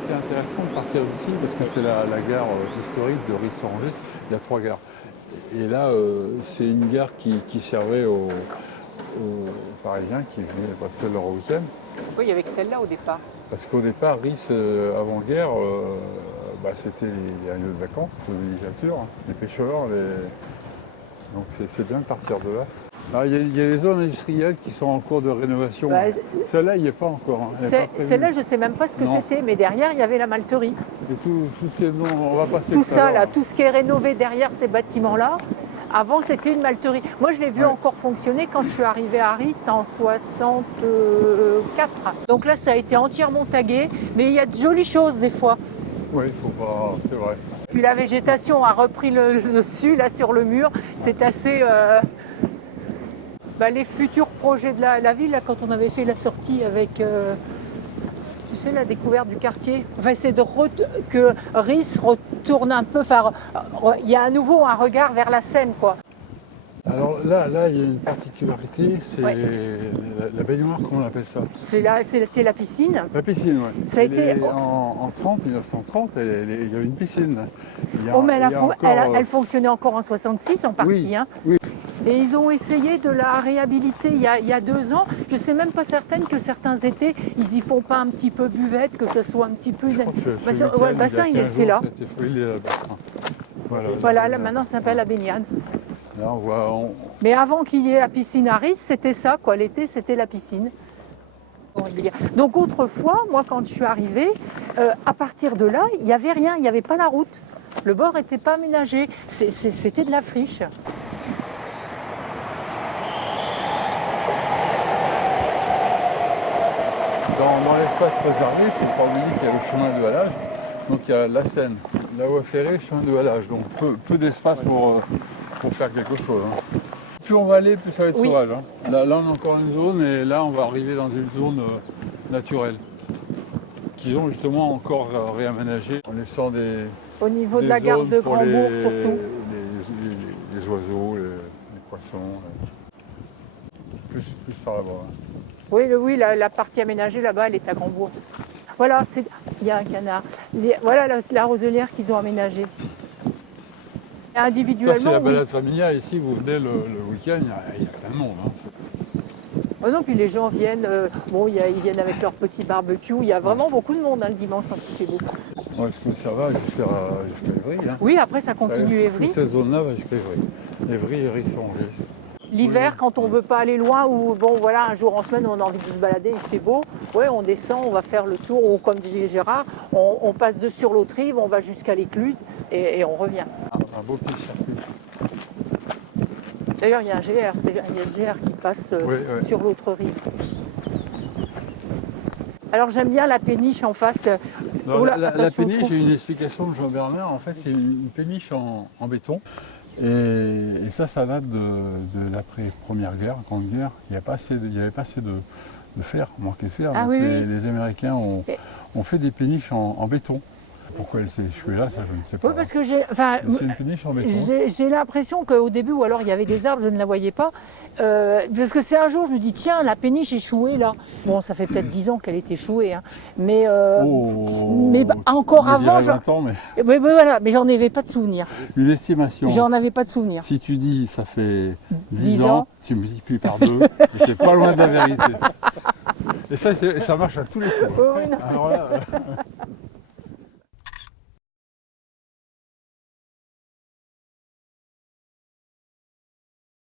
c'est intéressant de partir d'ici parce que c'est la gare historique de Ris-Orangis. Il y a 3 gares. Et là, c'est une gare qui servait aux Parisiens qui venaient passer leur week-end. Oui, il y avait que celle-là au départ. Parce qu'au départ, Ris, avant-guerre, c'était un lieu de vacances, de villégiature, les pêcheurs. Donc c'est bien de partir de là. Alors, il y a des zones industrielles qui sont en cours de rénovation. Celle-là, il n'y est pas encore. Celle-là, je ne sais même pas ce que c'était, mais derrière, il y avait la malterie. Et toutes ces noms, on va passer tout ça, là, tout ce qui est rénové derrière ces bâtiments-là, avant, c'était une malterie. Moi, je l'ai vu encore fonctionner quand je suis arrivée à Ris en 64. Donc là, ça a été entièrement tagué, mais il y a de jolies choses des fois. Oui, il faut pas, c'est vrai. Puis la végétation a repris le dessus, là, sur le mur. C'est assez... les futurs projets de la ville, là, quand on avait fait la sortie avec... tu sais, la découverte du quartier. Enfin, c'est que Ris retourne un peu, il y a à nouveau un regard vers la Seine, quoi. Alors là, il y a une particularité, c'est la baignoire, comment on appelle ça? C'est la piscine. La piscine, oui. Ça a été... En 1930, il y avait une piscine. Elle fonctionnait encore en 66 en partie. Oui, hein. oui. Et ils ont essayé de la réhabiliter il y a 2 ans. Je ne suis même pas certaine que certains étés, ils y font pas un petit peu buvette, que ce soit un petit peu... Je crois que le bassin, il était là. Voilà, là maintenant, ça s'appelle la baignade. Là, Mais avant qu'il y ait la piscine à Ris, c'était ça, quoi. L'été, c'était la piscine. Donc autrefois, moi, quand je suis arrivée, à partir de là, il n'y avait rien, il n'y avait pas la route. Le bord n'était pas aménagé, c'était de la friche. Dans l'espace réservé, il faut pas oublier qu'il y a le chemin de halage. Donc il y a la Seine, la voie ferrée, le chemin de halage. Donc peu d'espace pour faire quelque chose. Hein. Plus on va aller, plus ça va être sauvage. Hein. Là, on a encore une zone, et là, on va arriver dans une zone naturelle. Qu'ils ont justement encore réaménagée en laissant des... Au niveau de la gare de Grandbourg, surtout. Les oiseaux, les poissons. Plus par là-bas. Hein. Oui, la partie aménagée là-bas, elle est à Grandbourg. Voilà, il y a un canard. Voilà la roselière qu'ils ont aménagée. Individuellement. Ça, c'est la balade familiale. Ici, vous venez le week-end, il y a plein de monde. Hein. Oh non, puis les gens viennent, ils viennent avec leur petit barbecue. Il y a vraiment beaucoup de monde le dimanche quand il fait beau. Ouais, parce que ça va jusqu'à Évry. Hein. Oui, après ça continue Évry. Toute cette zone-là va jusqu'à Évry. Évry et Ris-Orangis. L'hiver, quand on ne veut pas aller loin, ou un jour en semaine, on a envie de se balader, il fait beau, on descend, on va faire le tour, ou comme disait Gérard, on passe sur l'autre rive, on va jusqu'à l'Écluse et on revient. Un beau petit circuit. D'ailleurs, il y a un GR, qui passe sur l'autre rive. Alors j'aime bien la péniche en face. La péniche, j'ai une explication de Jean-Bernard. En fait, c'est une péniche en béton. Et ça date de l'après-première guerre, grande guerre. Il n'y avait pas assez de fer, manquait de fer. Donc les Américains ont fait des péniches en béton. Pourquoi elle s'est échouée là, ça je ne sais pas. Oui, parce que c'est une péniche en béton. J'ai l'impression qu'au début, ou alors il y avait des arbres, je ne la voyais pas. Parce que c'est un jour, je me dis, tiens, la péniche échouée là. Bon, ça fait peut-être 10 ans qu'elle est échouée. Hein. Mais encore avant. 20 ans, mais... Oui, voilà, mais j'en avais pas de souvenir. Une estimation. J'en avais pas de souvenir. Si tu dis ça fait 10 ans, tu multiplies par 2, et t'es pas loin de la vérité. Et ça marche à tous les coups. Oui, non. Alors là,